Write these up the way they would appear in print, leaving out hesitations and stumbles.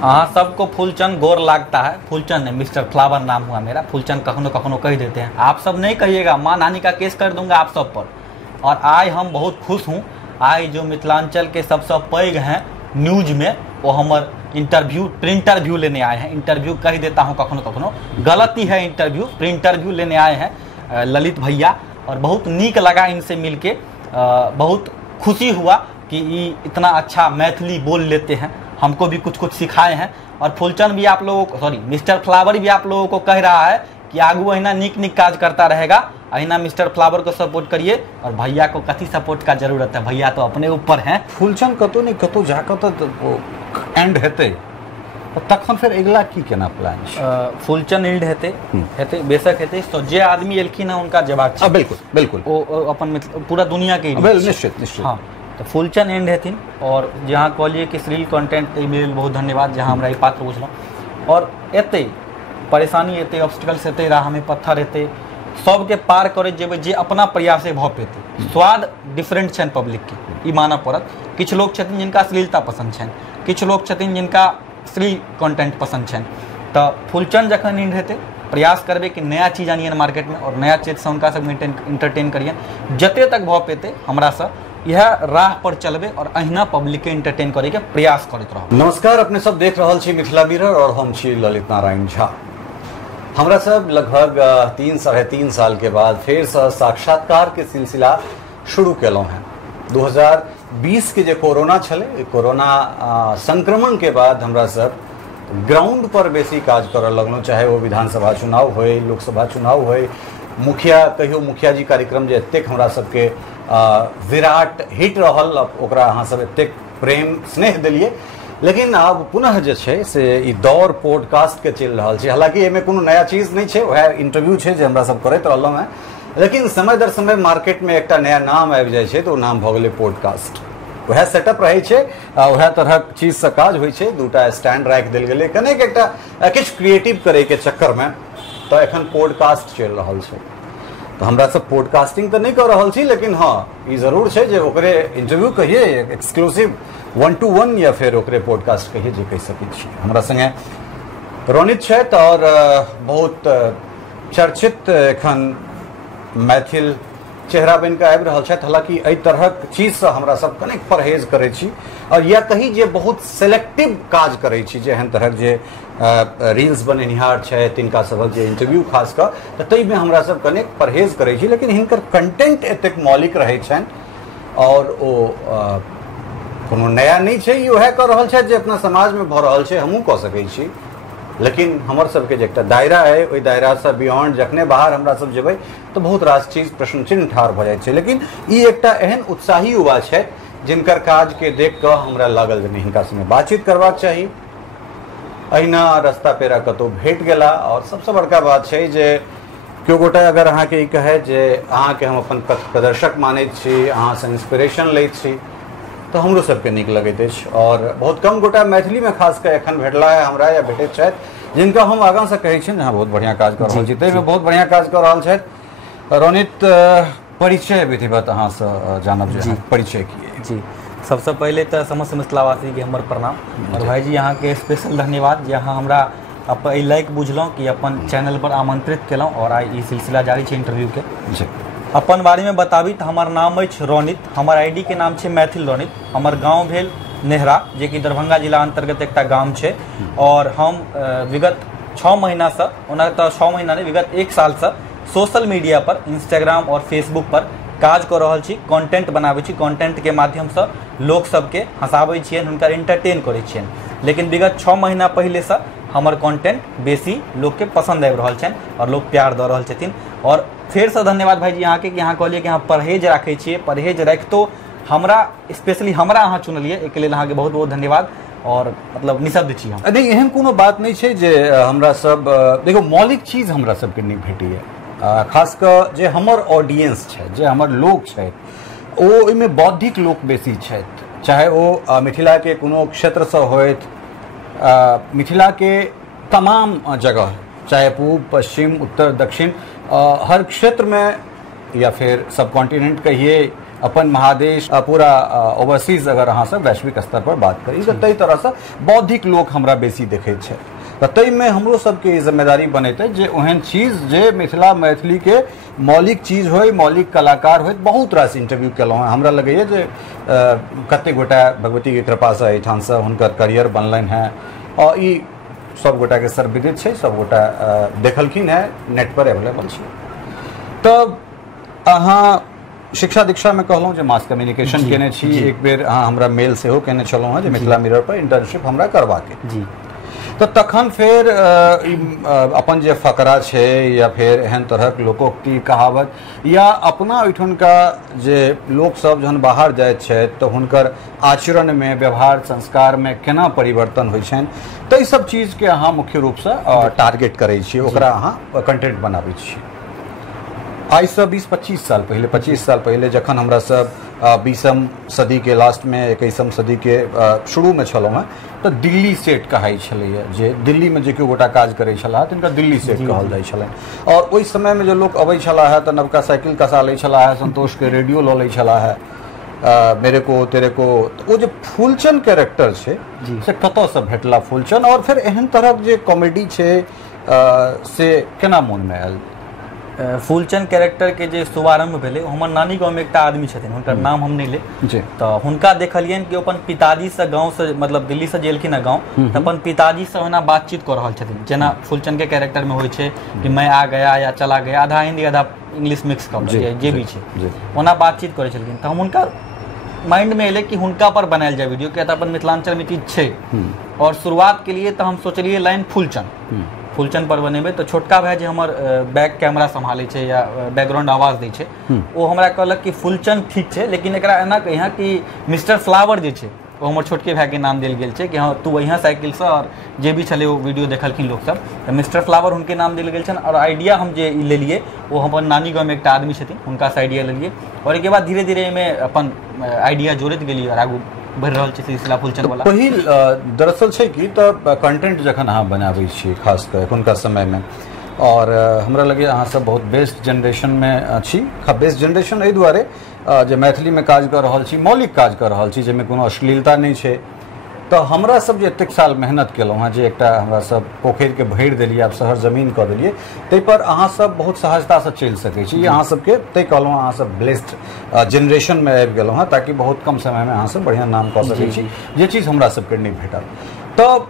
हाँ, सबको फूलचंद गोर लागता है। फूलचंद है, मिस्टर फ्लावर नाम हुआ मेरा। फूलचंद कखनो कखनो कह देते हैं, आप सब नहीं कहिएगा, मानहानि का केस कर दूंगा आप सब पर। और आज हम बहुत खुश हूँ। आज जो मिथिलांचल के सबसे पैघ हैं न्यूज में, वो हमार इंटरव्यू लेने आए हैं। इंटरव्यू कह देता हूँ कखनो कखनो, गलती है इंटरव्यू लेने आए हैं ललित भैया। और बहुत नीक लगा इनसे मिलके, बहुत खुशी हुआ कि इतना अच्छा मैथिली बोल लेते हैं। हमको भी कुछ सिखाए हैं। और फूलचंद भी आप लोगों को, सॉरी मिस्टर फ्लावर भी आप लोगों को कह रहा है कि आगू अहिना निक काज करता रहेगा। अहिना मिस्टर फ्लावर को सपोर्ट करिए। और भैया को कथी सपोर्ट का जरूरत है, भैया तो अपने ऊपर हैं। फूलचंद कतो नहीं कतो जाकर तो एंड हेते तखन फिर अगला की केना प्लान छै? फूलचंद एंड हेते बेशक हेते। तो जे आदमी एलखिन है उनका जवाब छै। बिल्कुल वो अपन पूरा दुनिया के निश्चित। हाँ, तो फूलचंद एंड हेथिन। और जहाँ कहलिए कि श्रील कंटेंट लेल बहुत धन्यवाद, जहाँ हमरा पात्र बुझलहुँ। और एते परेशानी एते, ऑब्स्टिकल्स एते, राह में पत्थर एते, सबके पार करे जेबै जे अपना प्रयासे भऽ पेतै। स्वाद डिफरेंट छनि पब्लिक के, ई मानऽ पड़त। किछु लोग छथिन जिनका अश्लीलता पसंद छनि, किछु लोग छथिन जिनका श्रील कंटेंट पसंद छनि। तो फूलचंद जखन एंड हेतै, प्रयास करबै कि नया चीज आनियन मार्केट में, और नया चीज से हुनका सब इंटरटेन करियन। जते तक भऽ पेतै हमरा से यह राह पर चलबे और अहिना पब्लिक के एंटरटेन करे के प्रयास करते रहब। नमस्कार, अपने सब देख रहल छी मिथिला मिरर और हम छी ललित नारायण झा। हमरा सब लगभग 3-3.5 साल के बाद फिर से साक्षात्कार के सिलसिला शुरू केलहुँ हैं। 2020 के जे कोरोना छले, कोरोना संक्रमण के बाद हमरा सब ग्राउंड पर बेसी काज करऽ लगलहुँ। चाहे वो विधानसभा चुनाव होय, लोकसभा चुनाव होय, मुखिया कहियो मुखिया जी कार्यक्रम जे एतेक हमरा सबके विराट हिट रहल, ओकरा अहाँ सब एतेक प्रेम स्नेह देलिए। लेकिन अब पुनः जे छै से ई दौर पॉडकास्ट के चलि रहल छै। हालांकि एहिमे कोनो नया चीज नहीं छै, वह इंटरव्यू छै जे हमरा सब करैत रहलहुँ हैं। लेकिन समय दर समय मार्केट में एकटा नया नाम आबि जाइ छै, तो नाम भऽ गेलै पॉडकास्ट। वह सेटअप रहै छै, वह तरह चीज से काज होइ छै। दूटा स्टैंड राखि देल गेलै कनेक एकटा किछु क्रिएटिव करे के चक्कर में, तो एखन पॉडकास्ट चलि रहल छै। तो हमरा सब पॉडकास्टिंग तो नहीं कर रहल छी, लेकिन हाँ ये जरूर छै जे ओकरे इंटरव्यू कहिए, एक्सक्लूसिव 1-to-1, या फिर ओकरे पॉडकास्ट कहिए जे कहि सकै छी। हमरा संगे रोनित छथि और बहुत चर्चित एखन मैथिल चेहरा बन के आबि रहल छथि। हालांकि एहि तरहक चीज से हमरा सब कनेक परहेज करै छी, और या कही जे बहुत सेलेक्टिव काज करै छी। जेहन तरहक जे रील्स बनेनिहार छै, तिनका सबक जे इंटरव्यू खास कऽ, ताहि में हमरा सब कनेक परहेज करै छी। लेकिन हिनकर कंटेंट एतेक मौलिक रहै छनि, और ओ कोनो नया नहीं छै। ई वएह कऽ रहल छथि जे अपना समाज में भऽ रहल छै, हमहूँ कऽ सकै छी। लेकिन हमर सबके जे एकटा दायरा है, ओहि दायरा से बियॉन्ड जखने बाहर हमरा सब जेबै तो बहुत रास चीज प्रश्न चिन्ह ठाढ़ भऽ जाइ छै। लेकिन ई एकटा एहन उत्साही युवा छै जिनकर काज के देख कऽ हमरा लागल जे हिनका संगे बातचीत करबाक चाही। अहिना रास्ता पेरा कतौ भेट गेला। और सबसे बड़का बात छै जे केओ गोटा अगर अहाँके ई कहे जे अहाँके हम अपन पथ प्रदर्शक मानैत छी, अहाँ से इंस्पिरेशन लैत छी, तो हमरो सबके नीक लगैत अछि। और बहुत कम गोटा मैथिली में खास कर एखन भेटला है हमरा, या भेटैत छथि, जिनका हम आगाँ से कहै छी अहाँ बहुत बढ़िया काज कर रहल छी, ताहिमे बहुत बढ़िया काज कर रहल छथि। रोनित, परिचय विधिवत अहाँ से जानब जे परिचय की? जी, सबसे पहले तो समस्त मिथिलावासी के हमर प्रणाम। और भाई जी यहाँ के स्पेशल धन्यवाद जे अहाँ हमरा अपन लायक बुझलहुँ कि अपन चैनल पर आमंत्रित केलहुँ। और आई ई सिलसिला जारी छै इंटरव्यू के। जी, अपन बारे में बताबी तो हमार नाम अछि रोनित, हमर आईडी के नाम छै मैथिल रोनित। हमर गांव भेल नेहरा, जे कि दरभंगा जिला अंतर्गत एकटा गाम छै। और हम विगत 6 महीना से, ओना तो 6 महीना नहीं, विगत 1 साल से सोशल मीडिया पर, इंस्टाग्राम और फेसबुक पर काज कर रहल छी, कंटेंट बनाबै छी। कंटेंट के माध्यम से लोग सबके हंसाबै छियनि, हुनकर एंटरटेन करै छियनि। लेकिन विगत 6 महीना पहले से हमर कंटेंट बेसी लोग के पसंद आबि रहल छनि और लोग प्यार दऽ रहल छथिन। और फिर से धन्यवाद भाई जी यहाँ के, कि यहाँ कहलिए कि अहाँ परहेज राखै छियै। परहेज राखितो हमरा, स्पेशली हमरा अहाँ चुनलिए, एहिके लेल अहाँके बहुत बहुत धन्यवाद। और मतलब निशब्द छी हम। नहीं, एहन कोनो बात नहीं छै जे हमरा सब देखो मौलिक चीज हमरा सबके नहीं भेटैए। खास कऽ जे हमर ऑडियंस छै, जे हमर लोग छै, ओ ओहिमे बौद्धिक लोक बेसी छथि। चाहे ओ मिथिला के कोनो क्षेत्र से होइत, मिथिला के तमाम जगह, चाहे पूर्व पश्चिम उत्तर दक्षिण, हर क्षेत्र में, या फिर सब कॉन्टिनेंट कहिए, अपन महादेश पूरा ओवरसीज अगर अहाँ सब वैश्विक स्तर पर बात करी तो तई तरह से बौद्धिक लोग हमरा बेसी देखे छे। तो तई में हमरो सबके ई जिम्मेदारी बनेते जे ओहन चीज जे मिथिला मैथिली के मौलिक चीज होय, मौलिक कलाकार होय। बहुत रास इंटरव्यू केलहुँ हैं, हमरा लगैए जे कते गोटा भगवती के कृपा से एहिठाम से हुनकर करियर बनलनि हैं और ई सब गोटा के सर्वविदित छै, सब गोटा देखलखिन है, नेट पर अवेलेबल छै। तब अहाँ शिक्षा दीक्षा में कहलहुँ जे मास कम्युनिकेशन केने छी, एक बेर अहाँ हमरा मेल सेहो केने छलहुँ हैं जे मिथिला मिरर पर इंटर्नशिप हमरा करबाके जी। तो तखन फेर अपन जे फकरा छे या फिर एहन तरह लोकोक्ति कहावत या अपना ओहिठुनका जे लोक सब जहन बाहर जाय छै तो हुनकर आचरण में, व्यवहार संस्कार में केना परिवर्तन होइ छनि, तो ई सब चीज के अहाँ मुख्य रूप से टारगेट करै छी, ओकरा अहाँ कंटेंट बनाबै छी। आई से 20-25 साल पहले, 25 साल पहले जखन हमरा सब 20वीं सदी के लास्ट में 21वीं सदी के शुरू में छलहुँ हैं तो दिल्ली सेट कहै छलैया, जे दिल्ली में जे केओ गोटा काज करै छलाह तिनका दिल्ली सेट कहल जाइ छलनि। और ओहि समय में जो लोग अबै छलाह है तो नवका साइकिल कसा लै छलाह है, संतोष के रेडियो लऽ लै छलाह है, मेरे को तेरे को। वो जो फूलचंद कैरेक्टर छे से कतऽ से भेटला फूलचंद, और फिर एहन तरह जे कॉमेडी छे से केना मोन में आयल? फूलचंद कैरेक्टर के जे शुभारंभ भेले हमर नानी गाँव में एकटा आदमी छथिन, हुनकर नाम हम नहीं ले तो हुनका देखलियन कि अपन पिताजी से गाँव से, मतलब दिल्ली से जेलखिन है गाँव, तो अपन पिताजी से ओना बातचीत कर रहल छथिन, जेना फूलचंद के कैरेक्टर में होइ छै कि मैं आ गया या चला गया, आधा हिंदी आधा इंग्लिश मिक्स कर जे भी छै, ओना बातचीत करे छलखिन। तो हम हुनका माइंड में एले कि हुनका पर बनायल जाए वीडियो, क्या अपन मिथिलांचल में चीज छै। और शुरुआत के लिए तो हम सोचलिए लाइन फूलचंद पर बनेबे। तो छोटका भाई जो हमर बैक कैमरा संभाले छे या बैकग्राउंड आवाज दै छे, वो हमरा कहलक कि फूलचंद ठीक छे, लेकिन एकरा एना कहिया कि मिस्टर फ्लावर जे छे वो हमर छोटके भाई के नाम देल गेल छे कि हाँ तू वहाँ साइकिल से, और जे भी छले वो वीडियो देखलखिन लोग सब तो मिस्टर फ्लावर उनके नाम देल गेल छन। और आइडिया हम जे ले लिए वो अपन नानी गाँव में एक आदमी छथिन, हुनका से आइडिया ले लिए, और एक बाद धीरे धीरे में अपन आइडिया जोड़त गेलिए और आगू बढ़ रहल छै सिलसिला फूलचंद वाला। पहिल दरअसल छै कि तो कंटेंट जखन अहाँ बनाबै छी खास कर एखुनका समय में, और हमरा लगे अहाँ सब बहुत बेस्ट जनरेशन में छी। बेस्ट जनरेशन एहि दुआरे जे मैथिली में काज कर रहल छी, मौलिक काज कर रहल छी, जेमे कोनो अश्लीलता नहीं छै। तो हमरा सब जे एतेक साल मेहनत केलहुँ हैं, जे एकटा हमरा सब पोखरि के भरि देलिए, आब शहर जमीन कऽ देलिए, ताहि पर अहाँ सब बहुत सहजता से चलि सकै छी। अहाँ सबके तै कहलहुँ अहाँ सब ब्लेस्ड जनरेशन में आबि गेलहुँ हैं, ताकि बहुत कम समय में अहाँ सब बढ़िया नाम कऽ सकै छी, जे चीज हमरा सबके नहीं भेटल। तो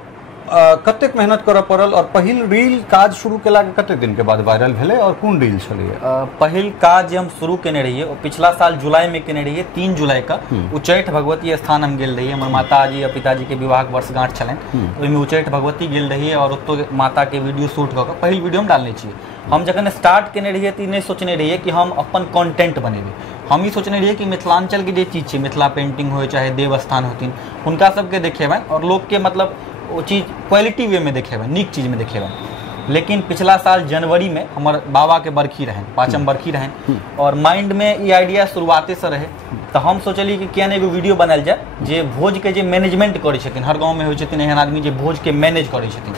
कतेक मेहनत करऽ पड़ल, और पहिल रील काज शुरू केला के कते दिन के बाद वायरल भेले, और कोन रील छलिए? पहिल काज हम शुरू केने रहिए पिछला साल जुलाई में केने रहिए, 3 जुलाई का उच्चैठ भगवती स्थान हम गेल रहिए। हमर माताजी और पिताजी के विवाह वर्षगांठ छलनि, ओहिमे उच्चैठ भगवती गेल रहिए और ओतो माता के वीडियो शूट कऽ के पहिल वीडियो हम डालने छिए। हम जखन स्टार्ट केने रहिए तो नहीं सोचने रहिए कि हम अपन कंटेंट बनेबे, हम ही सोचने रहिए कि मिथिलांचल के जे चीज है, मिथिला पेंटिंग हो चाहे देवस्थान होथिन, हुनका सबके देखेबनि और लोग के मतलब वो चीज़ क्वालिटी वे में देखेबनि, नीक चीज में देखेबनि। लेकिन पिछला साल जनवरी में हमर बाबा के बरखी रहन, 5म बरखी रहन, और माइंड में ये आइडिया शुरुआते से रहे। तो हम सोचलिए कि क्या एगो वीडियो बनायल जाए जे भोज के जे मैनेजमेंट करै छथिन, हर गाँव में होइ छथिन एहन आदमी जे भोज के मैनेज करै छथिन।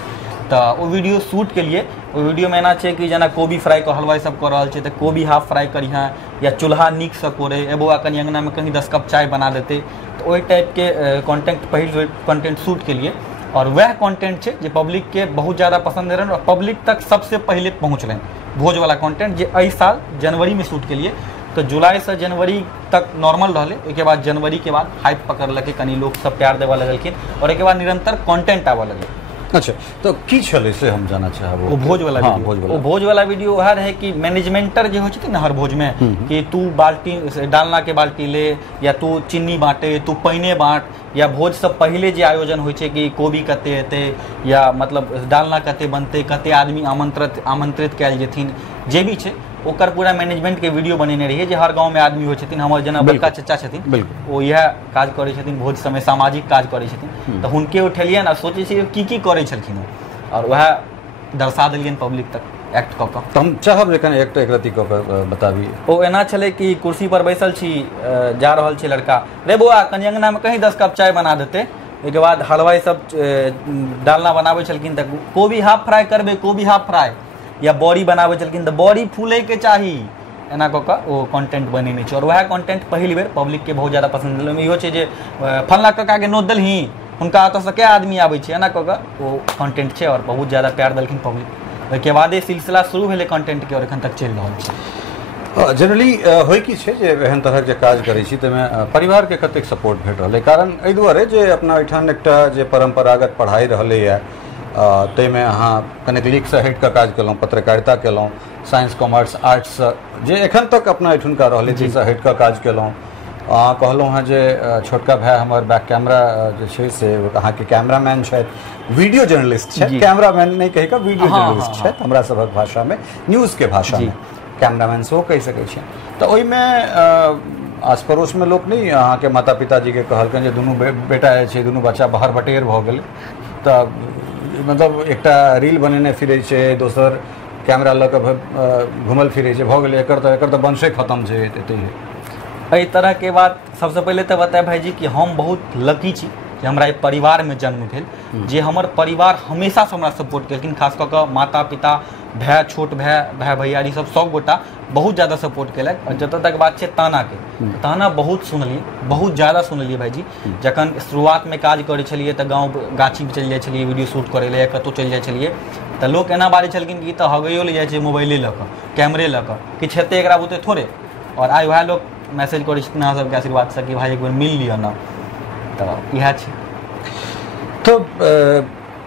तो वो वीडियो शूट के लिए वो वीडियो में एना छै कि जेना कोबी फ्राई के हलवाई सब कर रहल छै, तो कोबी हाफ फ्राई करिहा, या चूल्हा नीक से कोरे, एबो कनी अंगना में कहीं 10 कप चाय बना देते। तो वही टाइप के कंटेंट पहिल कंटेंट शूट के लिए, और वह कंटेंट है जो पब्लिक के बहुत ज़्यादा पसंद रहन और पब्लिक तक सबसे पहले पहुँचल भोज वाला कंटेंट, जो एहि साल जनवरी में शूट के लिए। तो जुलाई से जनवरी तक नॉर्मल रहले, एक बाद जनवरी के बाद हाइप पकड़लके, कनी लोग सब प्यार देवा लगलखिन, और एक बाद निरंतर कंटेंट आवा लगे। अच्छा, तो की छले से हम जाना चाहब? वो भोज वाला वीडियो, वो भोज वाला वीडियो वह है कि मैनेजमेंटर जो होती है ना हर भोज में, कि तू बाल्टी डालना के बाल्टी ले, या तू चीनी बांटे, तू पाइने बांट, या भोज से पहले जो आयोजन होय छै कि कोबी कते हेते, या मतलब डालना कते बनते, कते आदमी आमंत्रित कैल जेथिन, जे भी छै ओकर पूरा मैनेजमेंट के वीडियो बनेने रहिए। जे हर गाँव में आदमी हो छथिन, हमर जेना बड़का चचा छथिन, वो यह काज करै छथिन, भोज समय सामाजिक काज करै छथिन, तो हुनके उठेलियन आ सोचे छी की करै छलखिन, और वह दर्शा देलियन पब्लिक तक एक्ट कऽ कऽ। हम चाहब जखन एकटा एक रति कऽ कऽ बताबी। ओ एना छलै कि कुर्सी पर बैसल छी, जा रहल छै लड़का, रे बौआ कनी अंगना में कहीं 10 कप चाय बना देते। एक बाद हलवाई सब डालना बनाबै छलखिन, तऽ कोबी हाफ फ्राई करबे, कोबी हाफ फ्राई, या बड़ी बनाबै छलखिन तऽ बड़ी फूलै के चाही, एना कऽ कऽ ओ कंटेंट बनेने छै और वएह कंटेंट पहिल बेर पब्लिक के बहुत ज्यादा पसंद भेल। इहो छै जे फलना कक्का के नोत देलही हुनका ओतऽसँ कए आदमी आबै छै एना कऽ कऽ ओ कंटेंट छै और बहुत ज्यादा प्यार देलखिन पब्लिक। ओहिके बादे सिलसिला शुरू भेलै कंटेंट के और एखन तक चलि रहल छै। जनरली होइ की छै जे एहन तरहक जे काज करै छी ताहिमे परिवारके कतेक सपोर्ट भेट रहलै, कारण एहि दुआरे जे अपना एहिठाम एकटा जे परम्परागत पढ़ाइ रहलैए ताहिमे अहाँ कनेक लीकसँ हटि कऽ काज केलहुँ, पत्रकारिता केलहुँ, साइंस कॉमर्स आर्ट्स जे एखन तक अपना एहिठुनका रहलै ताहिसँ हटि कऽ काज केलहुँ। अहाँ कहलहुँ हँ जे छोटका भाइ हमर बैक कैमरा जे छै से अहाँके कैमरामैन छथि, वीडियो जर्नलिस्ट छथि, कैमरामैन नहि कहि कऽ वीडियो जर्नलिस्ट छथि हमरा सभक भाषामे, न्यूज़के भाषामे कैमरामैन सेहो कहि सकै छियै। तऽ ओहिमे आस पड़ोसमे लोक नहि अहाँके माता पिताजीके कहलकनि जे दुनू बेटा जे छै दुनू बच्चा बाहर बटेर भऽ गेलै, तऽ मतलब एकटा रील बनेने फिरै छै, दोसर कैमरा लऽ कऽ घूमल फिरै छै, भऽ गेलै एकर तऽ वंशे खत्म छै। एहि तरहके बात सबसँ पहिले तऽ बताए भाईजी कि हम बहुत लकी छी जे हमरा एहि परिवारमे जन्म भेल, जे हमर परिवार हमेशासँ हमरा सपोर्ट केलखिन, खास कऽ कऽ माता पिता, भाय, छोट भाय भैयारी सब गोटा बहुत ज़्यादा सपोर्ट केलक। और जतऽ तक बात छै तानाके, ताना बहुत सुनलिए, बहुत ज़्यादा सुनलिए भाईजी। जखन शुरुआतमे काज करै छलिए तऽ गाँव गाछी चलि जाइ छलिए वीडियो शूट करै लए, कतहु चलि जाइ छलिए तऽ लोक एना बाजै छलखिन कि तऽ हगैयो ले जाइ छै मोबाइले लऽ कऽ, कैमरे लऽ कऽ, किछु हेतै एकरा बुते थोड़े। और आइ वएह लोक मैसेज करै छथिन अहाँ सबके आशीर्वादसँ कि भाई एक बेर मिल लिअ ने, तऽ इएह छै। तो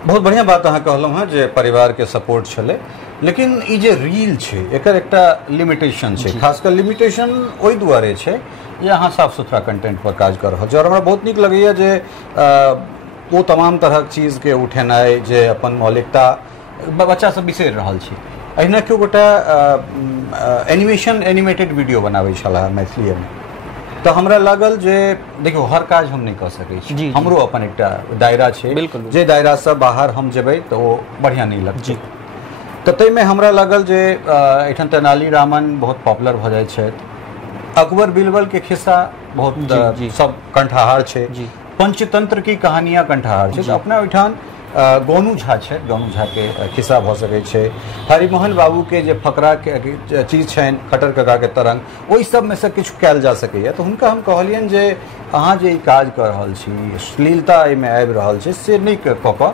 बहुत बढ़िया बात अहाँ कहलहुँ हँ जे परिवारके सपोर्ट छलै, लेकिन ई जे रील छै एकर एकटा लिमिटेशन छै, खासकर लिमिटेशन ओहि दुआरे छै जे अहाँ साफ सुथरा कंटेंट पर काज कर रहल छी। और हमरा बहुत नीक लगैए जे ओ तमाम तरहक चीजके उठेनाइ जे अपन मौलिकता बच्चासभ बिसरि रहल छी। अहिना केओ गोटा एनिमेटेड वीडियो बनाबै छलाह मैथिलीमे, तऽ हमरा लागल जे देखियौ हर काज हम नहि कऽ सकै छी, हमरो अपन एकटा दायरा छै, जे दायरासँ बाहर हम जेबै तऽ ओ बढ़िआँ नहि लगतै। तऽ ताहिमे हमरा लागल जे एहिठाम तेनाली रामन बहुत पॉपुलर भऽ जाइ छथि, अकबर बिरबलके खिस्सा बहुत सब कंठहार छै, पंचतंत्र की कहानियाँ कंठहार छै। तऽ अपना ओहिठाम गोनू झा छै, गोनू झाके खिस्सा भऽ सकै छै, हरिमोहन बाबूके जे फकराके चीज छनि खट्टर कक्काके तरंग, ओहि सबमे से किछु कयल जा सकैए। तऽ हुनका हम कहलियनि जे अहाँ जे ई काज कऽ रहल छी, अश्लीलता एहिमे आबि रहल छै, से नहि कऽ कऽ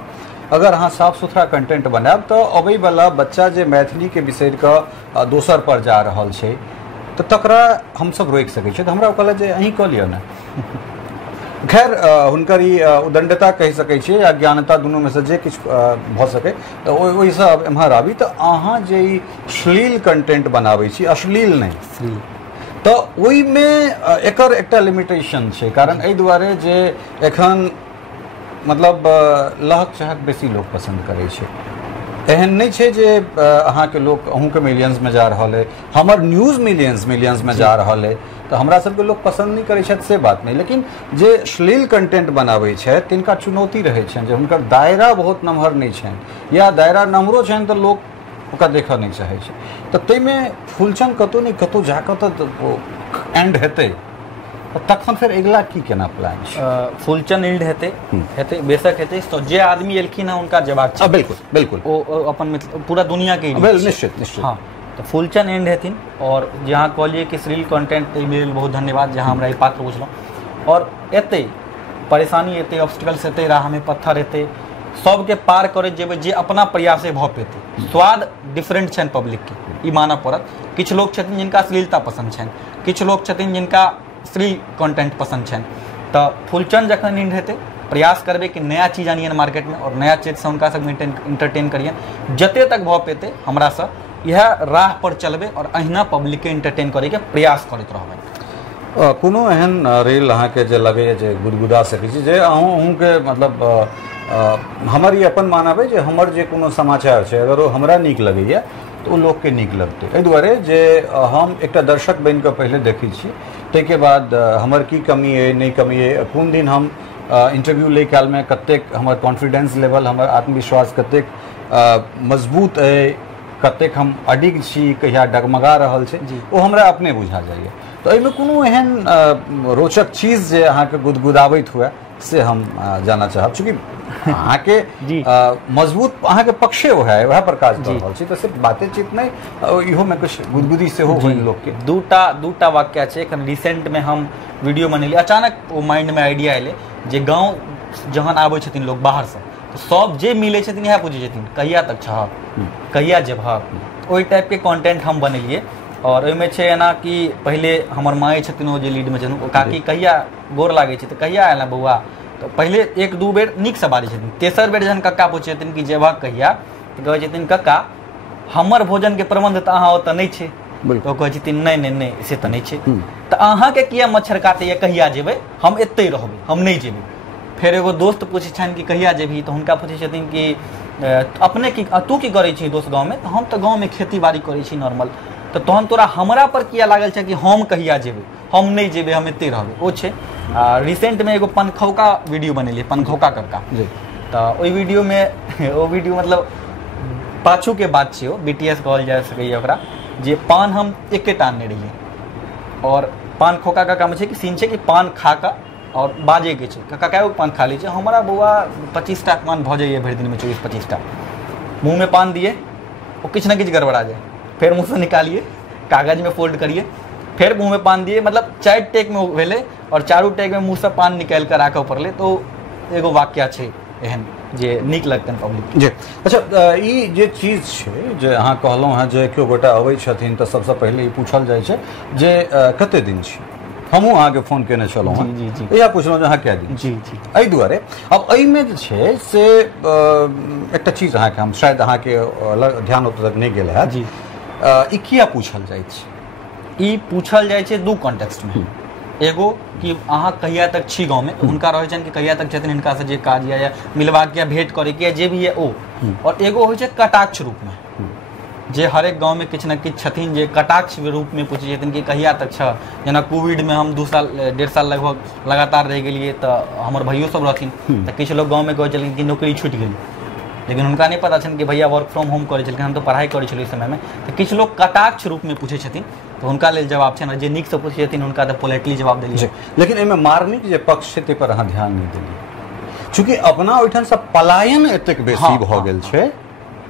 अगर अहाँ साफ सुथरा कंटेंट बनायब तऽ अबैवला बच्चा जे मैथिलीके बिसरि कऽ दोसर पर जा रहल छै तऽ तकरा हमसब रोकि सकै छियै। तऽ हमरा कहलक जे अहीं कऽ लिअ ने। खैर हुनकर ई उदंडता कहि सकै छियै या ज्ञानता दुनूमे से जे किछु भऽ सकै, तऽ ओहिसँ एम्हर आबी तऽ अहाँ जे ई अश्लील कंटेंट बनाबै छी, अश्लील नहि, तऽ ओहिमे एकर एकटा लिमिटेशन छै। कारण एहि दुआरे जे एखन मतलब लहक चहक बेसी लोक पसंद करै छै, एहन नहीं छै जे अहाँके लोक अहूँके मिलियंसमे जा रहल है, हमर न्यूज़ मिलियंसमे जा रहल है, तऽ हमरा सबके लोक पसंद नहीं करै छथि से बात नहीं। लेकिन जे अश्लील कंटेंट बनाबै छथि तिनका चुनौती रहै छनि जे हुनकर दायरा बहुत नमहर नहीं छनि, या दायरा नमहरो छनि तऽ लोक ओकरा देखऽ नहीं चाहै छै। तऽ ताहिमे फूलचंद कतौ नहीं कतौ जाकऽ तऽ एंड हेतै, तखन फिर अगिला की केना प्लान छै? फूलचंद एंड हेतै बेशक हेतै। तो जे आदमी एलखिन हैं हुनका जवाब छै, बिल्कुल बिल्कुल ओ अपन पूरा दुनिया के निश्चित हाँ, तो फूलचंद एंड हेथिन। और जहाँ कहलिए कि श्रील कंटेंट लेल बहुत धन्यवाद, जहाँ हमरा ई पात्र बुझलहुँ। और एतै परेशानी एतै, ऑब्स्टिकल्स एतै, राहमे पत्थर एतै, सबके पार करैत जेबै जे अपना प्रयासे भऽ पेतै। स्वाद डिफरेंट छनि पब्लिकके, ई मानऽ पड़त। किछु लोक छथिन जिनका अश्लीलता पसंद छनि, किछु लोक छथिन जिनका श्लील कंटेंट पसंद छनि। तऽ फूलचंद जखन एंड हेतै प्रयास करबै कि नया चीज आनियन मार्केटमे, और नया चीजसँ हुनका सब इंटरटेन करियन। जते तक भऽ पेतै हमरासँ इएह राह पर चलबै और अहिना पब्लिकके इंटरटेन करैके प्रयास करैत रहबै। कोनो एहन रील अहाँके जे लगैए जे गुदगुदा सकै छी, जे अहूँके मतलब हमर ई अपन मानब जे हमर जे कोनो समाचार छै अगर ओ हमरा नीक लगैए तऽ ओ लोकके नीक लगतै। एहि दुआरे जे हम एकटा दर्शक बनि कऽ पहिले देखै छी, ताहिके बाद हमर की कमी अइ नहीं कमी अइ, कोन दिन हम इंटरव्यू लै कालमे कतेक हमर कॉन्फिडेंस लेवल, हमर आत्मविश्वास कतेक मजबूत अइ, कतेक हम अडिग छी, कहिया डगमगा रहल छै, ओ हमरा अपने बुझा जाइए। तऽ एहिमे कोनो एहन रोचक चीज जे अहाँके गुदगुदाबैत हुए से हम जाना चाहब, चूँकि अहाँ के जी। मजबूत अहाँ के पक्षे वो है वह पर काज कर रहल छी, तो सिर्फ बातचीत नहीं, इहो में कुछ गुदगुदी से हो जी। लोग के दूटा वाक्य छै। एखन रिसेंट में हम वीडियो बनेलिए, अचानक वो माइंड में आइडिया एले जे गाँव जहन आबै छथिन लोग बाहर से, तो सब जे मिले छथिन इएह पूछे छथिन कहिया तक छह, कहिया जेबह। ओहि टाइप के कंटेंट हम बनेलिए। और ओहिमे छै एना कि पहले हमर माँ छथिन ओ जे लीड में छथिन, ओ काकी कहिया गोर लागे छै, तो कहिया आयल बौआ, तो पहले एक दू बेर नीक से बाजै छथिन। तेसर बेर जहन कक्का पूछे छथिन कि जेबह कहिया, तो कहै छथिन कक्का हमर भोजन के प्रबंध तो अहाँ ओतऽ नहीं छै, तो कहै छथिन नहीं से तो नहीं छै, तो अहाँ के किया मच्छर काटैया कहिया जेबै, हम एतै रहबै, हम नहीं जेबै। फिर एगो दोस्त पूछे छनि कि कहिया जेबही, तो हुनका पूछे छथिन कि अपने की तू की करै छी दोस्त गाँव में, तो हम तो गाँव में खेती बाड़ी करै छी नॉर्मल, तो तहन तोरा हमरा पर किया लागल छै कि हम कहिया जेबै, हम नहीं जेबै, हम एतै रहबै। ओ छै रिसेंट में एगो पनखौका वीडियो बनेलिए, पनखौका कक्का, तो ओहि वीडियो में ओ वीडियो मतलब पाछू के बात छै, ओ BTS कहल जा सकैए ओकरा, जे पान हम एकेटा आनने रहिए, और पान खोका का काम छै कि सीन छै कि पान खा कऽ और बाजे के छै, कक्का कए गो पान खा लै छै, हमारा बौआ 25 टा पान भऽ जाइए भरि दिन में, 24-25 टा। मुँह में पान दिए, वो किछु ना किछु गड़बड़ा जाए, फिर मुँह से निकालिए, कागज में फोल्ड करिए, फिर मुँह में पान दिए, मतलब 4 टेक में भेले, और चारू टेक में मुँह से पान निकाल कर राखऽ पड़ले। तो एगो वाक्या छै एहन जे नीक लगतनि पब्लिक जी। अच्छा, ई जे चीज छै जे अहाँ कहलहुँ हैं जे केओ गोटा अबै छथिन तऽ सबसँ पहिले ई पूछल जाइ छै जे कते दिन छी, हमहूँ अहाँके फोन केने छलहुँ हैं, जी, जी। इएह पुछलहुँ जे अहाँ कए दिन जी जी। एहि दुआरे अब एहिमे जे छै से एकटा चीज अहाँके हम शायद अहाँके ध्यान ओतऽ तक नहि गेल हैत जी। ई किया पूछल जाइ छै? ई पूछल जाइ छै दू कॉन्टेक्स्ट में। एगो कि अहाँ कहिया तक छी गाँव में, हुनका रहै छनि कि कहिया तक छथिन, हिनका से जे काज या मिलबाक या भेंट करे के या जे भी है ओ। और एगो होइ छै कटाक्ष रूप में, जे हरेक गाँव में किछु न किछु छथिन जे कटाक्ष रूप में पूछे छथिन कि कहिया तक छ। जेना कोविड में हम 2 साल 1.5 साल लगभग लगातार रह गेलिए, तो हमर भैयो सब रहथिन, तो किछु लोग गाँव में कहै छथिन कि नौकरी छूटि गेल, लेकिन हुनका नहीं पता छनि कि भैया वर्क फ्रॉम होम करै छलखिन, हम तो पढ़ाई करै छलियै इस समय में। तो किछु लोग कटाक्ष रूप में पूछे छथिन, तो हुनका लेल जवाब छै, जे नीक से पूछे छथिन हुनका तो पोलाइटली जवाब देलिए। लेकिन एहिमे मार्मिक जे पक्ष छै ताहि पर अहाँ ध्यान नहीं देलिए, चूँकि अपना ओहिठाम से पलायन एतेक बेसी भऽ गेल छै।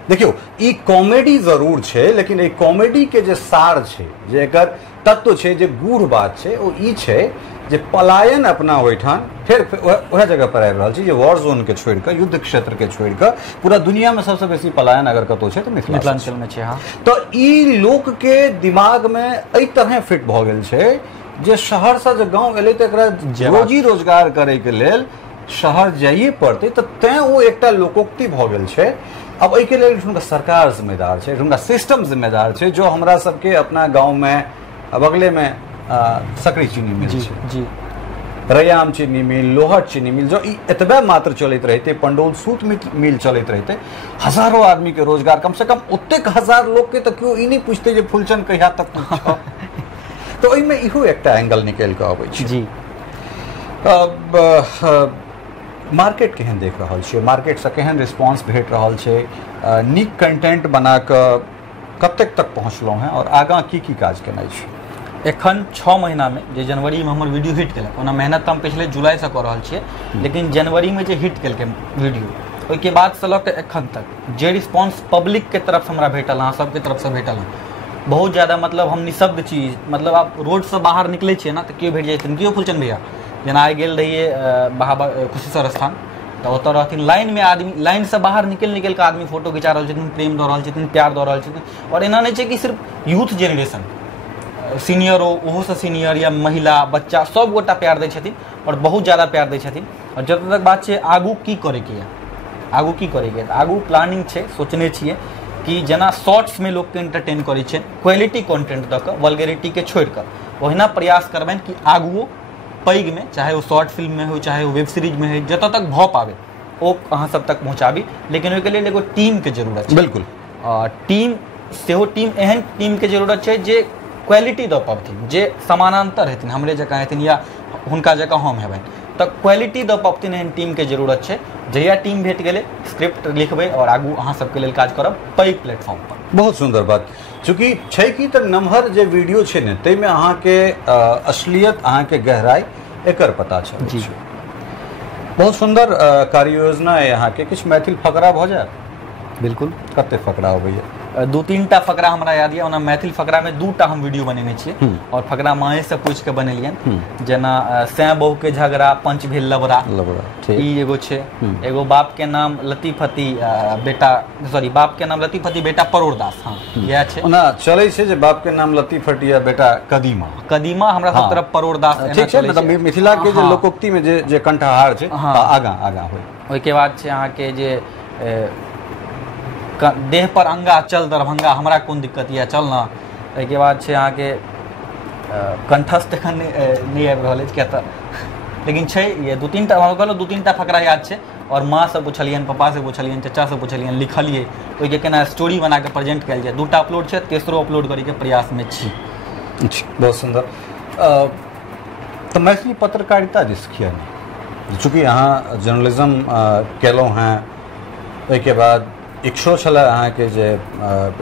देखियौ, ई कॉमेडी जरूर छै, लेकिन एहि कॉमेडी के जे सार छै, जे एकर तत्व छै, जे गूढ़ बात छै, ओ ई छै जे पलायन अपना ओहिठाम फिर वह जगह पर आबि रहल छै जे वॉर जोन के छोड़ि कऽ, युद्ध क्षेत्र के छोड़ि कऽ पूरा दुनिया में सबसे बेसी पलायन अगर कतौ छै तऽ मिथिलांचल में छै। हाँ, तो ई लोक के दिमाग में एहि तरह फिट भऽ गेल छै जे शहर से जे गाँव एलै तऽ एकरा रोजी रोजगार करे के लेल शहर जाइए पड़तै, तऽ तैं ओ एकटा लोकोक्ति भऽ गेल छै। अब एहिके लेल हुनका सरकार जिम्मेदार छै, हुनका सिस्टम जिम्मेदार छै, जो हमरा सबके अपना गाँव में बगले में सकरी चीनी मिल छै, जी, रैयाम चीनी मिल, लोहट चीनी मिल, जो एतबे मात्र चलैत रहते, पंडौल सूत मिल चलैत रहते, हजारों आदमी के रोजगार, कम से कम ओतेक हजार लोग के तो क्यों ई नहीं पूछते जे फुलचंद कहिया तक पूछो। तो ओहिमे इहो एकटा एंगल निकल के अबै छै। जी। अब मार्केट केहन देख रहल छियै, मार्केट से केहन रिस्पांस भेट रहल छै, नीक कंटेंट बना कऽ कतेक तक पहुँचलहुँ हैं, और आगाँ की काज केनाइ छै? एखन 6 महीना में जे जनवरी में हमर वीडियो हिट केलक, ओना मेहनत हम पिछले जुलाई से कऽ रहल छियै, लेकिन जनवरी में जे हिट केलकै वीडियो, ओहिके बाद से लऽ के एखन तक जे रिस्पांस पब्लिक के तरफ से हमरा भेटल, अहाँ सबके तरफ से भेटल, बहुत ज़्यादा, मतलब हम निःशब्द चीज, मतलब आप रोड से बाहर निकले छियै ना, तो केओ भेट जाइथिन केओ फुलचंद भैया, जेना आइ गेल रहिए कुशेश्वर स्थान, तो ओतऽ रहथिन लाइन में आदमी, लाइन से बाहर निकल के आदमी फोटो खिंचा रहल छथिन, प्रेम दऽ रहल छथिन, प्यार दऽ रहल छथिन। और एना नहीं छै कि सिर्फ यूथ जेनरेशन, सीनियर हो, ओहो से सीनियर या महिला बच्चा सब गोटा प्यार दै छथिन, और बहुत ज़्यादा प्यार दै छथिन। और जतऽ तक बात छै आगू की करे के, आगू की करे के, आगू प्लानिंग छै, सोचने छियै कि जेना शॉर्ट्स में लोग के एंटरटेन करे छै, क्वालिटी कंटेंट दऽ कऽ, वल्गैरिटी के छोड़ि कऽ ओहिना प्रयास करबनि कि आगुओ पैघ में, चाहे वो शॉर्ट फिल्म में हो, चाहे वो वेब सीरीज में हो, जतऽ तक भऽ पावे ओ अहाँ सब तक पहुँचाबी। लेकिन ओहिके लेल एगो टीम के जरूरत छै। बिल्कुल, टीम सेहो टीम, एहन टीम के जरूरत छै जे क्वालिटी दऽ पबथिन, जे समानांतर हेथिन, हमरे जकाँ हेथिन या हुनका जकाँ हम हेबनि, तऽ क्वालिटी दऽ पबथिन, एहन टीम के जरूरत छै। जहिया टीम भेट गेलै, स्क्रिप्ट लिखबै और आगू अहाँ सबके लेल काज करब पैघ प्लेटफॉर्म पर। बहुत सुंदर बात, चूँकि छै कि तऽ नमहर जे वीडियो छै ने, ताहिमे अहाँके असलियत, अहाँके गहराई एकर पता चलै छै। बहुत सुंदर कार्य योजना है यहाँ के। किछ मैथिल फकरा भ जाए? बिल्कुल। कते फकरा हो भैया? दू तीन टा फकरा हमरा याद है। ओना मैथिल फकरा में 2 टा हम वीडियो बनेने छियै और फकरा माए से पूछ के बनेलियन। जेना सै बहू के झगड़ा पंच भेल लबड़ा, ठीक ई एगो छै। एगो बाप के नाम लतीफती बेटा सॉरी बाप के नाम लतीफती बेटा परोरदास। हां यह छै। ओना चलै छै जे बाप के नाम लतीफती या बेटा कदीमा। कदीमा हमरा सब तरफ परोरदास एना ठीक छै। मतलब मिथिला के जे लोकोक्ति में जे कंठहार छै आगा होय। ओय के बाद छै अहाँ के जे देह पर अंगा चल दरभंगा, हमरा कोन दिक्कत या चल ना। एके बाद छै अहाँ के कंठस्थ एखन नहीं आबि रहल अछि, किया तऽ लेकिन छै ये 2-3 टा हमरा कहलहुँ 2-3 टा फकरा याद छै। और माँ से पूछलियन, पापा से पूछलियन, चचा से पूछलियन, लिखलिए ओहि के केना स्टोरी बना के प्रेजेंट कयल जाय। 2 टा अपलोड छै, तेसरो अपलोड करे के प्रयास में छी। बहुत सुंदर। तो मैथिली पत्रकारिता जे सिखिया चूँकि अहाँ जर्नलिज्म केलहुँ हैं, ओहिके बाद इच्छो छलै अहाँके जे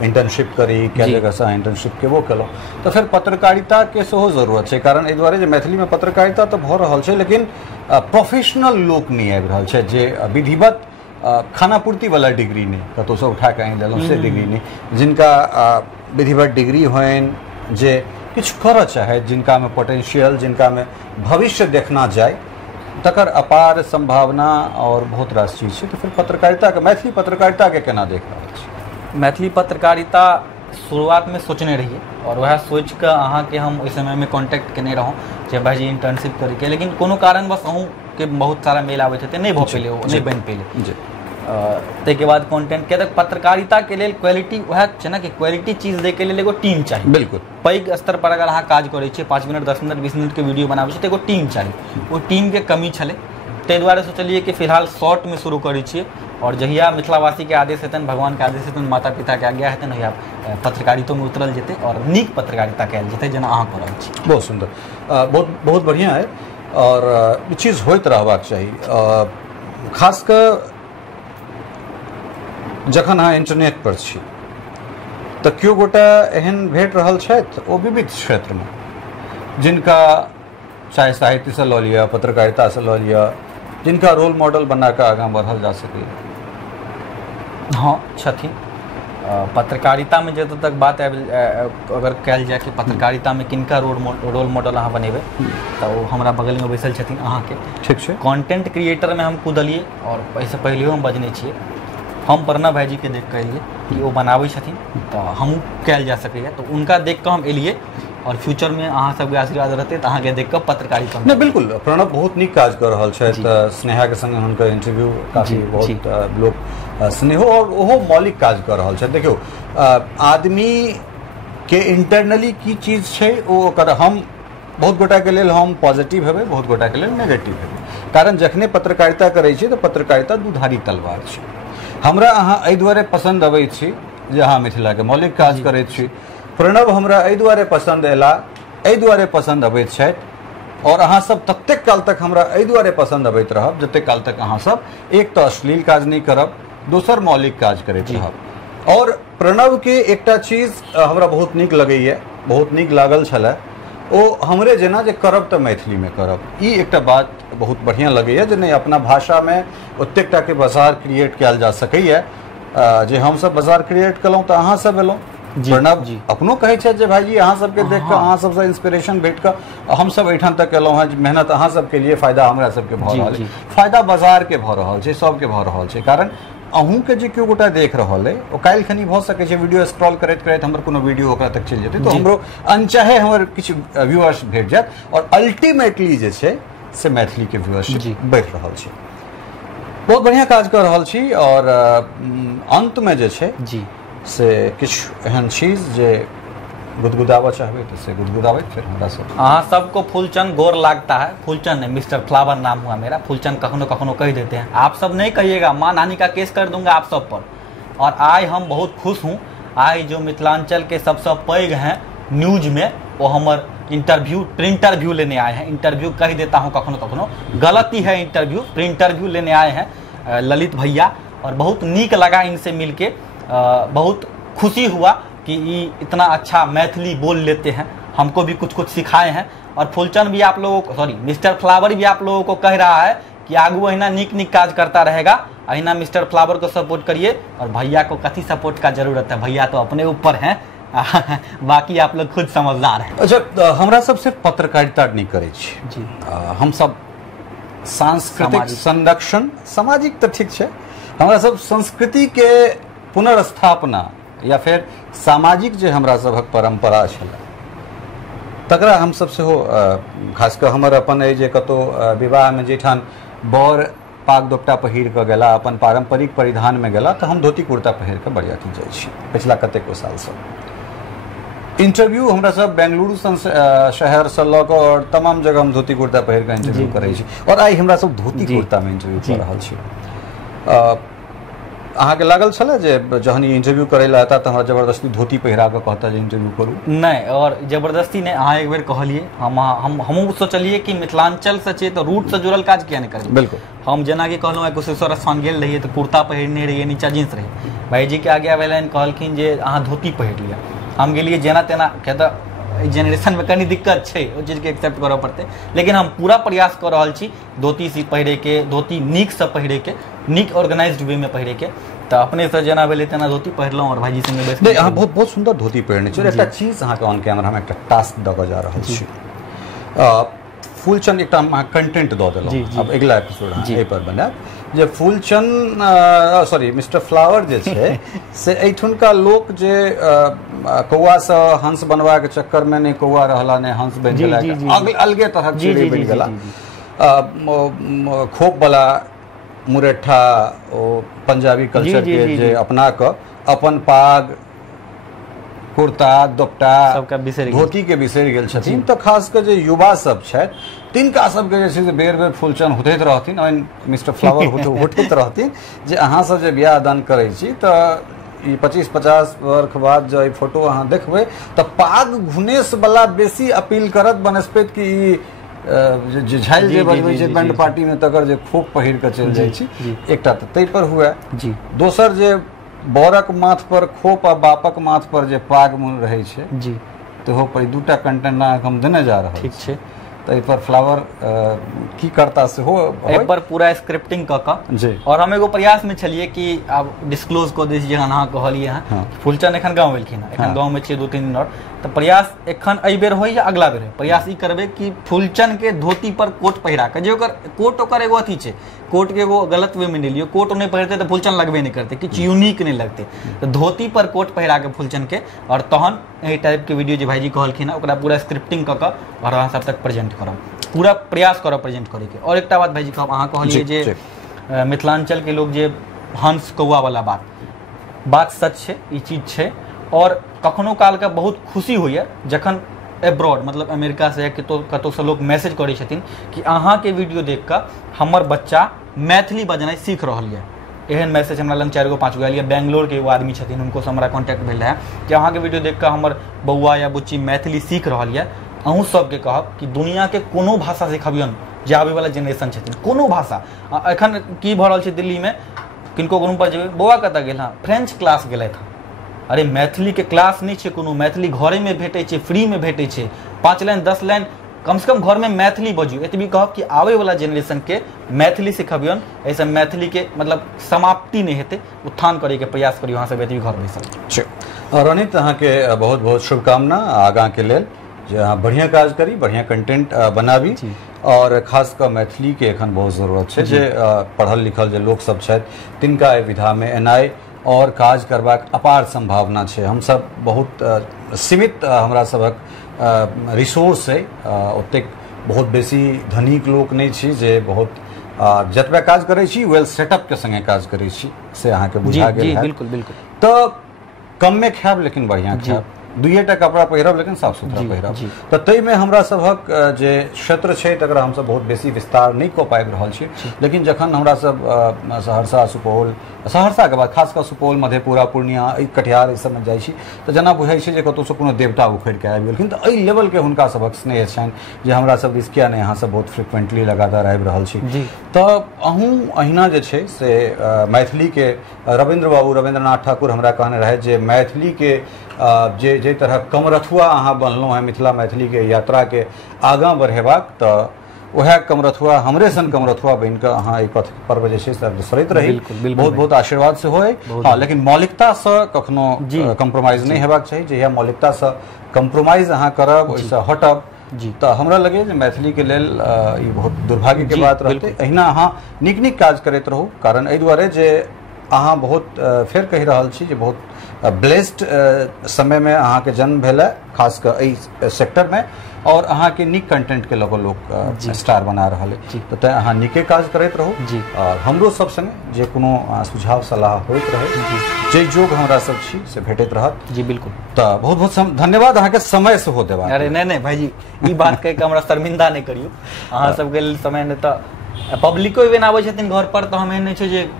इंटर्नशिप करी, कए जगहसँ इंटर्नशिप केबो केलहुँ, तऽ फेर पत्रकारिताके सेहो जरूरत छै। कारण एहि दुआरे जे मैथिलीमे पत्रकारिता तऽ भऽ रहल छै, लेकिन प्रोफेशनल लोक नहीं आबि रहल छै जे विधिवत खानापूर्ति वाला डिग्री नहीं कतहुसँ उठा कऽ आनि लेलहुँ से डिग्री नहीं, जिनका विधिवत डिग्री होइन, जे किछु करऽ चाहैत, जिनकामे पोटेंशियल, जिनकामे भविष्य देखना जाए, तकर अपार संभावना और बहुत रास चीज है। तो फिर पत्रकारिता के, मैथिली पत्रकारिता के केना देख रहा है? मैथिली पत्रकारिता शुरुआत में सोचने रहिए और वह सोच के अहाँ के हम उस समय में कांटेक्ट केने रहूँ जे भाईजी इंटर्नशिप करके, लेकिन कोनो कारणवश अहूँ के बहुत सारा मेल आबे थे, नहीं भऽ पेले, नहीं बनि पेले। ताहिके बाद कंटेंट के तक पत्रकारिता के लिए क्वालिटी वह छै ना कि क्वालिटी चीज दे के लिए एगो टीम चाहिए। बिल्कुल। पैघ स्तर पर अगर अहाँ काज करै छियै, 5 मिनट 10 मिनट 20 मिनट के वीडियो बनाबै छियै, तऽ एगो टीम चाहिए। वो टीम के कमी छलै, ताहि दुआरे सोचलिए कि फिलहाल शॉर्ट में शुरू करै छियै और जहिया मिथिलावासी के आदेश हेतनि, भगवान के आदेश हेतनि, माता पिता के आज्ञा हेतनि, ओहिया पत्रकारितो में उतरल जेतै और नीक पत्रकारिता कयल जेतै, जेना अहाँ कऽ रहल छी। बहुत सुंदर, बहुत बढ़िया है और ई चीज होइत रहबाक चाही। खास कऽ जखन अहाँ इंटरनेट पर छी तऽ केओ गोटा एहन भेट रहल छथि ओ विविध क्षेत्र में, जिनका चाहे साहित्य से लऽ लिअ, पत्रकारिता से लऽ लिअ, जिनका रोल मॉडल बना कऽ आगाँ बढ़ल जा सकै। हाँ छथिन। पत्रकारिता में जतऽ तक बात अगर कयल जाए कि पत्रकारिता में किनका रोल मॉडल अहाँ बनेबै, तऽ ओ हमरा बगल में बैसल छथिन अहाँके। ठीक छै। कंटेंट क्रिएटर में हम कूदलिए और एहिसँ पहिलेओ हम बजने छियै, हम प्रणव भाईजी के देख कऽ एलिए कि वो बनाबै छथिन तऽ हमहूँ कयल जा सकैए, तो उनका देख कऽ हम एलिए और फ्यूचर में अहाँ सबके आशीर्वाद रहतै तऽ अहाँके देख कऽ पत्रकारिता नहीं बिल्कुल। प्रणव बहुत नीक काज कर रहल छथि। स्नेहा के संगे हुनकर इंटरव्यू काफी बहुत लोग स्नेहो और ओहो मौलिक काज कर रहल छथि। देखियौ आदमी के इंटरनली की चीज छै ओ ओकर, हम बहुत गोटा के लेल हम पॉजिटिव हेबै, बहुत गोटा के लेल नेगेटिव हेबै। कारण जखने पत्रकारिता करै छियै तऽ पत्रकारिता दुधारी तलवार छै। हमरा अहाँ एहि दुआरे पसंद अबै छी जे अहाँ मिथिला के मौलिक काज करैत छी। प्रणव हमरा एहि दुआरे पसंद एला, एहि दुआरे पसंद अबैत छथि और अहाँ सब ततेक काल तक हमरा एहि दुआरे पसंद अबैत रहब जतेक काल तक अहाँ सब एक तो अश्लील काज नहीं करब, दोसर मौलिक काज करैत रहब। और प्रणव के एकटा चीज हमरा बहुत नीक लगैए, बहुत नीक लागल छलै, ओ हमरे जेना जे करब तऽ मैथिली में करब, ई एकटा बात बहुत बढ़िया लगैए जे नहीं अपना भाषा में ओतेकटा के बाजार क्रिएट कयल जा सकैए। जे हम सब बाजार क्रिएट केलहुँ तऽ अहाँ सब एलहुँ। प्रणव जी अपनो कहै छै जे भाईजी अहाँ सबके देख कऽ, अहाँ सबसँ इंस्पिरेशन भेट कऽ हम सब एहिठाम तक एलहुँ हैं। मेहनत अहाँ सबके लिए, फायदा हमरा सबके भऽ रहल छै, फायदा बाजार के भऽ रहल छै, सबके भऽ रहल छै। कारण अहूँ के जे केओ गोटा देख रहल है, ओ काल्हि खनी भऽ सकै छै वीडियो स्क्रॉल करैत करैत हमर कोनो वीडियो ओकरा तक चलि जेतै, तो हमरो अनचाहे हमर किछु व्यूअर्स भेट जायत और अल्टीमेटली जे छै से मैथिली के व्यूअरशिप बढ़ि रहल छै। बहुत बढ़िया काज कर रहल छी और अंत में जे छै जी से किछु एहन चीज जे गुदगुदावा चाहबे तो से गुदगुदावे फिर हमरा सब। हाँ सबको फूलचंद गौर लागता है। फूलचंद है, मिस्टर फ्लावर नाम हुआ मेरा। फूलचंद कखनो कखनो कह देते हैं, आप सब नहीं कहिएगा, मां नानी का केस कर दूंगा आप सब पर। और आज हम बहुत खुश हूँ, आज जो मिथिलांचल के सबसे पैघ हैं न्यूज में, वो हमार इंटरव्यू प्रिंटरव्यू लेने आए हैं। इंटरव्यू कह देता हूँ कखनो कखनो, गलती है इंटरव्यू, प्रिंटरव्यू लेने आए हैं ललित भैया। और बहुत नीक लगा इनसे मिलके, बहुत खुशी हुआ कि ये इतना अच्छा मैथिली बोल लेते हैं, हमको भी कुछ कुछ सिखाए हैं। और फूलचंद भी आप लोगों को, सॉरी मिस्टर फ्लावर भी आप लोगों को कह रहा है कि आगू अहिना नीक नीक काज करता रहेगा। अहिना मिस्टर फ्लावर को सपोर्ट करिए और भैया को कथी सपोर्ट का जरूरत है, भैया तो अपने ऊपर हैं बाकी आप लोग खुद समझदार हैं। अच्छा, हमरा सब सिर्फ पत्रकारिता नहीं करे छी जी, हम सब सांस्कृतिक संरक्षण, सामाजिक तो ठीक है, हमरा सब संस्कृति के पुनर्स्थापना या फिर सामाजिक जो हमरा सबक परंपरा छल तकरा हम सब से हो, खासकर हमर अपन है जे कतो विवाह में जेठान बर पाग दोपटा पहिर के गेला, अपन पारंपरिक परिधान में गेला, तो हम धोती कुर्ता पहिर के बढ़िया की जाए छी पिछला कतेको साल से। इंटरव्यू हमरा सब बेंगलुरु शहर से लग और तमाम जगह हम धोती कुर्ता पहिर के इंटरव्यू करे छी और आई हमरा सब धोती कुर्ता में इंटरव्यू कर रहल छी। अहाँ के लागल छले जे जहन इंटरव्यू करे ला आता तो हमरा जबरदस्ती धोती पहिरा के कहता जे इंटरव्यू करू? नहीं, और जबरदस्ती नहीं, अहाँ एक बेर कहलिए, हम सोचलिए कि मिथिलांचल से छै तो रूट से जुड़ल काज किया नहीं करिए। बिल्कुल, हम जना कि कहलहुँ है कुशेश्वर स्थान गेल रहिए तो कुर्ता पहिरने रहिए, नीचा जींस रहे, भाईजी के आगे आवेला कहलखिन जे अहाँ धोती पहिर लिया। हम गेलिए जेना तेना, कहता जेनरेशन में कनी दिक्कत है, वो चीज के एक्सेप्ट करऽ पड़ते, लेकिन हम पूरा प्रयास कर रहल छी धोती सी पहिरे के, धोती नीक से पहिरे के, नीक ऑर्गेनाइज्ड वे में पहिरे के। तो अपने से जना भेले तेना धोती पहिरलहुँ और भाईजी संगे बैस। नहीं, अहाँ बहुत बहुत सुंदर धोती पहिरने छी। एकटा चीज अहाँ के ऑन कैमरा में एकटा टास्क द के जा रहल छी, फूलचंद एकटा हम कंटेंट द देलहुँ, अब अगला एपिसोड हम एहि पर बनाएब जे फूलचंद सॉरी मिस्टर फ्लावर जे छै से एठुनका लोक जे कौआ से हंस बनवा के चक्कर में नहीं कौआ रहला ने हंस बन गेला, अलगे तरह चिड़ी बन गेला, खोप वाला मुरेठा ओ पंजाबी कल्चर के जे अपना क अपन पाग कुर्ता दोपटा धोती के बिसरि गेल छथिन, तो खास कर जे युवा सब छथि तिनका सबके जे छै से बेर बेर फूलचंद होतैत रहथिन और मिस्टर फ्लावर होतैत रहथिन जे अहाँ सब जे बियाह दान करै छी तऽ 25-50 वर्ष बाद जो फोटो अहाँ देखबै तऽ पाग घुनेस वाला बेसी अपील करत बनस्पति की जे झाइल जे बजबै छै बैंड पार्टी में तकर जे खोप पहिर के चलि जाइ छी, एकटा तऽ तै पर हुए जी, दोसर जे बरक माथ पर खोप आ बापक माथ पर जे पाग मुन रहै छै जी, तो हो पर दूटा कंटेंट हम देने जा रहल ठीक छै। तो एहि पर फ्लावर की करता से हो एहि पर पूरा स्क्रिप्टिंग क जी, और हम एगो प्रयास में छलिए कि अब डिस्क्लोज कऽ दै छी जहन अहाँ कहलिए हैं फूलचंद एखन गाँव एलखिन हैं, एखन गाँव में छियै 2-3 दिन और, तो प्रयास एखन एहि बेर होय या अगला बेर प्रयास ई करबे कि फूलचंद के धोती पर कोट पहिरा के, जे ओकर कोट ओकर एगो अथी छै, कोट के एगो गलत वे में नहीं लियो, कोट नहीं पहिरते तो फूलचंद लगबे नहीं करते, किछु यूनिक नहीं लगते, तो धोती पर कोट पहिरा के फूलचंद के और तहन एहि टाइप के वीडियो जे भाईजी कहलखिन ओकरा पूरा स्क्रिप्टिंग क और अहाँ सब तक प्रेजेंट करब, पूरा प्रयास करब प्रेजेंट करे के। और एकटा बात भाईजी कहब, अहाँ कहलिए जे मिथिलांचल के लोग जे हंस कौआ वाला बात सच है, ई चीज छै, और कखनो काल के बहुत खुशी होइए जखन एब्रॉड मतलब अमेरिका से कतौ से लोग मैसेज करे छथिन कि अहाँ के वीडियो देख कर हमर बच्चा मैथिली बजनाइ सीख रहल है। एहन मैसेज हमरा लग 4-5 गो आयल, बेंगलोर के एगो आदमी छथिन, उनको से हमरा कॉन्टैक्ट भेल है कि अहाँ के वीडियो देख कर हमर बौआ या बुच्ची मैथिली सीख रहल है। अहूँ सबके कहब कि दुनिया के कोनो भाषा सिखबियन जे आबे वाला जेनरेशन छथिन, कोनो भाषा। एखन की भ रहल छै दिल्ली में, किनको रूम पर जेबै बौआ कतऽ गेल, हाँ फ्रेंच क्लास गेलथि हँ, अरे मैथिली के क्लास नहीं छै कोनो, मैथिली घरे में भेटे छै, फ्री में भेटे छै, 5 लाइन 10 लाइन कम से कम घर में मैथिली बजियो। एतबी कहब कि आवे वाला जेनरेशन के मैथिली सिखबियन, ऐसे मैथिली के मतलब समाप्ति नहीं हेतै, उत्थान करे के प्रयास करियो अहाँ सब एतबी घर बैसल। रणित अहाँ के बहुत बहुत शुभकामना आगाँ के लेल, जे अहाँ बढ़िया काज करी, बढ़िया कंटेंट बनाबी, और खास कर मैथिली के एखन बहुत जरूरत है, जे पढ़ल लिखल जे लोग सब छथि तिनका एहि विधा में एनाइ और काज करबाक अपार संभावना है। हम सब बहुत सीमित हमरा सबक रिसोर्स है, ओतेक बहुत बेसी धनिक लोक नहीं छी जे बहुत जतबे काज करै छी वेल सेटअप के संगे काज करै छी से अहाँ के बुझा गेल है। बिल्कुल बिल्कुल। तो कम में खायब लेकिन बढ़िया खायब, 2टा कपड़ा पहिरब लेकिन साफ सुथरा पहिरब, तो तै में हमरा सबक जे क्षेत्र छै तकरा हम सब बहुत बेसी विस्तार नहीं कऽ पाबि रहल छी, लेकिन जखन हमरा सब सहरसा सुपौल, सहरसा के बाद खास कऽ सुपौल मधेपुरा पूर्णिया कटिहार सब में जाइ छी तऽ जना बुझाइ छै जे कतौ से कोनो देवता उखड़ि के आबि गेलखिन, तऽ एहि लेवल के हुनका सबक स्नेह छनि जे हमरा सब दिस किया नहि अहाँ सब बहुत फ्रिक्वेंटली लगातार आबि रहल छी। तऽ अहूँ अहिना जे छै से मैथिली के रविंद्रनाथ ठाकुर हमरा कहने रहे जे मैथिली के जे जे तरह कमरथुआ अहाँ बनलहुँ हैं मिथिला मैथिली के यात्रा के आगाँ बढ़ेबाक, तऽ वह कमरथुआ हमरे सन कमरथुआ बहन का अहाँ एक पथ पर वजह से अग्रसरित रही। बहुत बहुत आशीर्वाद से होए। हाँ, लेकिन मौलिकता से कखनो कंप्रोमाइज नहीं हेबाक चाहिए। जहिया मौलिकता से कंप्रोमाइज अहाँ करब, ओइसे हटब जी, तो हमरा लगे जे मैथिली के लेल ई बहुत दुर्भाग्य के बात रहते। अहिना अहाँ नीक नीक काज करैत रहू, कारण एहि दुआरे जे अहाँ बहुत फेर कहि रहल छी जे बहुत ब्लेस्ड समय में अहाँ के जन्म भेल, खास कर एहि सेक्टर में, और अहाँ के नीक कंटेंट के लगे लोग स्टार बना रहा है। तो तैं अहाँ नीके काज करैत रहू जी। और हमरो सब संगे जे कोनो सुझाव सलाह होइत रहे, जे जोग हमरा सब छी से भेटैत रहत जी। बिल्कुल। तो बहुत बहुत धन्यवाद अहाँ के समय से हो देबा। अरे नहीं भाईजी, ई बात कह के हमरा शर्मिंदा नहीं करियो। अहाँ सब के समय ने तो पब्लिको इवेन आबै छथिन घर पर, तो हम एहन नहीं छै जे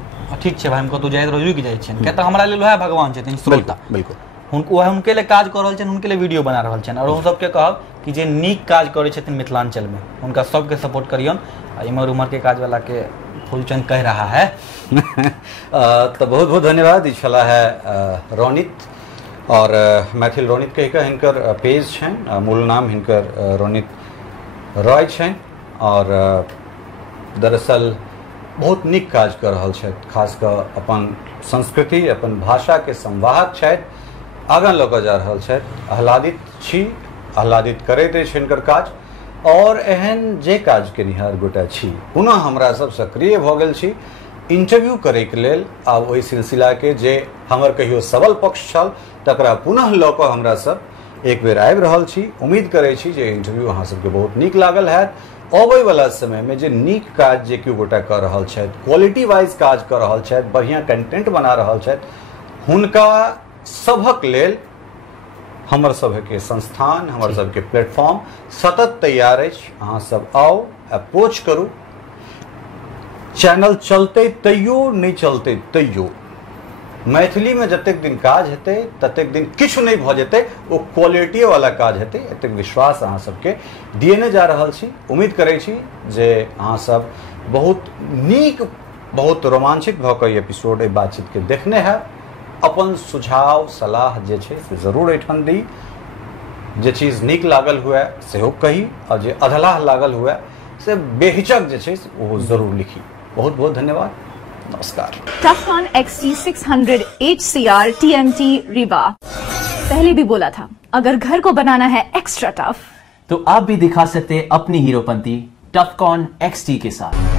ठीक छै भाई हम कतौ जाइत रुकि जाइ छियनि, किया तऽ हमरा लेल वएह भगवान छथिन श्रोता। बिल्कुल। हुनके लिए काज कर रहल छनि, हुनके लिए वीडियो बना रहल छनि। और हम सबके कहब कि जे नीक काज करै छथिन मिथिलांचल में, हुनका सबके सपोर्ट करियन। इमर उमर के काज वाला के फूलचंद कह रहा है। तो बहुत बहुत धन्यवाद। ई छला है रोनित, और मैथिल रोनित कहि के हिनकर पेज छनि, मूल नाम हिनकर रोनित रॉय छनि, और दरअसल बहुत नीक काज कर रहल छथि। खास कर अपन संस्कृति, अपन भाषा के संवाहक छथि, आगाँ लऽ कऽ जा रहल छथि। आह्लादित छी, आह्लादित करैत अछि हिनकर काज। और एहन जे काज केनिहार गोटा छी, पुनः हमरा सब सक्रिय भऽ गेल छी इंटरव्यू करैके लेल। आब ओहि सिलसिला के जे हमर कहियो सबल पक्ष छल, तकरा पुनः लऽ कऽ हमरा सब एक बेर आबि रहल छी। उम्मीद करै छी जे इंटरव्यू अहाँ सबके बहुत नीक लागल हैत। अबै वाला समय में जे नीक काज जे केओ गोटा कर रहल छथि, क्वालिटी वाइज काज कर रहल छथि, बढ़िया कंटेंट बना रहल छथि, हुनका सभक लेल हमर सबके संस्थान, हमर सबके प्लेटफॉर्म सतत तैयार अछि। अहाँ सब आउ, अप्रोच करू। चैनल चलते तैयो नहीं चलते तैयो मैथिली में जतेक दिन काज हेतै ततेक दिन किछु नहीं भऽ जेतै, ओ क्वालिटी वाला काज हेतै, एतेक विश्वास अहाँ सबके दिएने जा रहल छी। उम्मीद करै छी जे अहाँ सब बहुत नीक, बहुत रोमांचित भऽ कऽ एपिसोड एहि बातचीत के देखने हैब। अपन सुझाव सलाह जे छै से जरूर एहिठाम दी। जे चीज नीक लागल हुए सेहो कही, और जे अधलाह लागल हुए से बेहिचक जे छै वो जरूर लिखी। बहुत बहुत धन्यवाद, नमस्कार। टफकॉन XT 600 HCR TMT रिबा। पहले भी बोला था, अगर घर को बनाना है एक्स्ट्रा टफ, तो आप भी दिखा सकते हैं अपनी हीरोपंती टफकॉन XT के साथ।